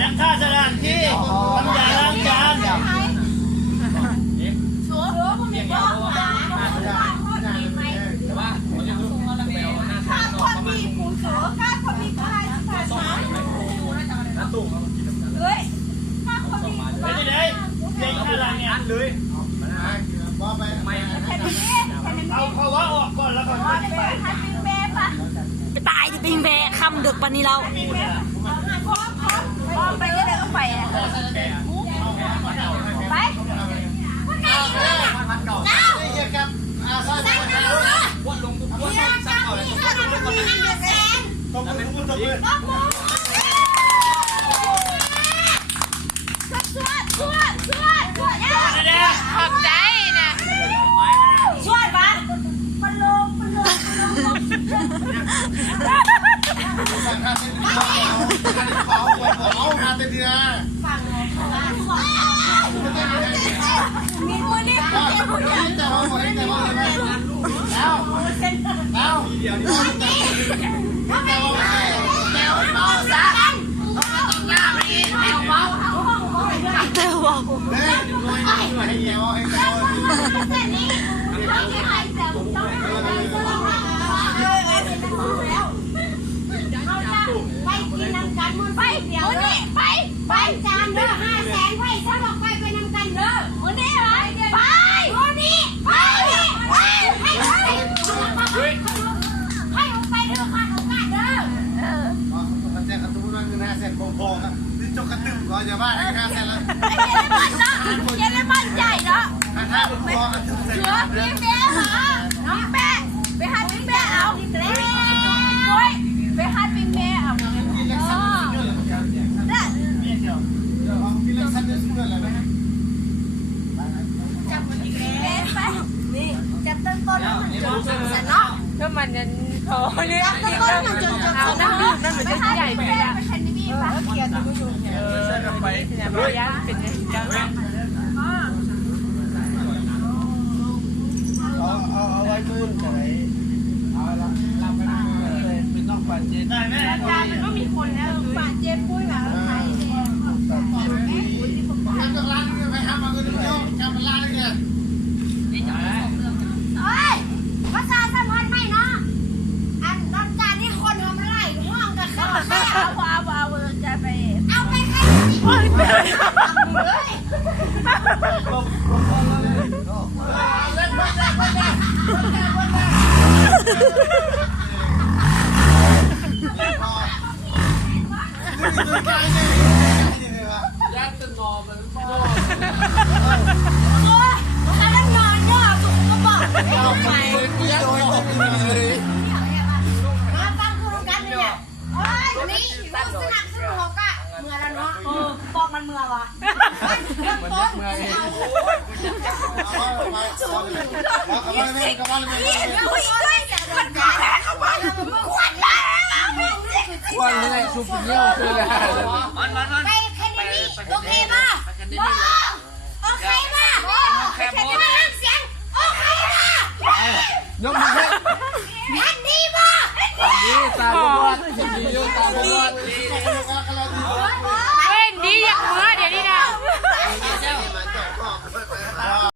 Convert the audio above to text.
ยังค่าสถานที่ทำยาล้างจานชัวร์ผมมีบอกว่าข้าคนมีผู้ชัวร์ข้าคนมีใครใครช้าเฮ้ยข้าคนมีไม่ได้เลยเด็กอะไรเนี่ยเลยเขาว่าออกก่อนแล้วก่อนไปตายดิปิงแบะคำดึกปานนี้เราไปก็เดินไปอ่ะไปเจ้าวันลงปุ๊บวันซักเอาเลยต้องมือต้องมือขอบใจนะช่วยปะมันลงเอางานเต็มที่นะมีคนนี้จะเอาหมดจะเอาเลยแล้วเดี๋ยวไปกินน้ำกันมันไปเดี๋ยวนี้ไปจานเด้อ500,000ไปถ้าบอกไปนำกันเด้อวันนี้เหรอไปวันนี้ไปให้ออกไปเด้อค่ะออกมาเด้อมันแจ้งกระตุ้นว่าเงิน500,000โป่งๆครับนี่จกกระตึมก่อนอย่าว่าให้500,000แล้วเย็นเลยมันใหญ่เนาะ ถ้าเป็นพอกันถึงเสร็จ เชื้อพี่แม่เหรอน้องแม่ไปหาพี่แม่เอาแล้วโอ้ยไปหาพี่แม่เอาจับมันอีกแล้วไปนี่จับต้นมันจนเสร็จเนาะ ก็มันยันพอเนี่ย จับต้นมันจนเอาน้ำดื่มนั่นเหมือนจะใหญ่ไปละ ไปแทนนี่ป่ะ เกียร์ตัวอยู่ไปเนี่ยระยะเป็นจังเอาไว้มือไหนเอาละรับไปเลยเป็นต้องปั่นเจ็ดได้ไหม อาจารย์มันก็มีคนแล้วป่าเจ็บปุ้ยแบบไทยทำกับร้านนี่ไปทำมาก็ต้องทำร้านนี่เฮ้ยภาษาสัมพันธ์ไม่เนาะอันตอนการที่คนทำไรห้องกันเข้าไปเอาจะไปเอาไปใครเลยยัดจะนอนมันโอ้ยฉันนั่งนอนย่อสุกก็บอกเอาไปยัดนอนเลยมาฟังคุยกันเนี่ยโอ้ยนี่ผู้สนับสนุนเขาก็เมื่อแล้วเนาะบอกมันเมื่อวะมันต้นเมื่อเองชุ่มหนึ่งด้วยมันขาดเข้ามาขวัญเลยควันยังไงซุปเงี้ยวคืออะไรไปแค่นี้โอเคป่ะโอเคป่ะแค่นี้ไม่เสียงโอเคป่ะยกมือขึ้นอันนี้ป่ะดีตาบอดดีอยู่ตาบอด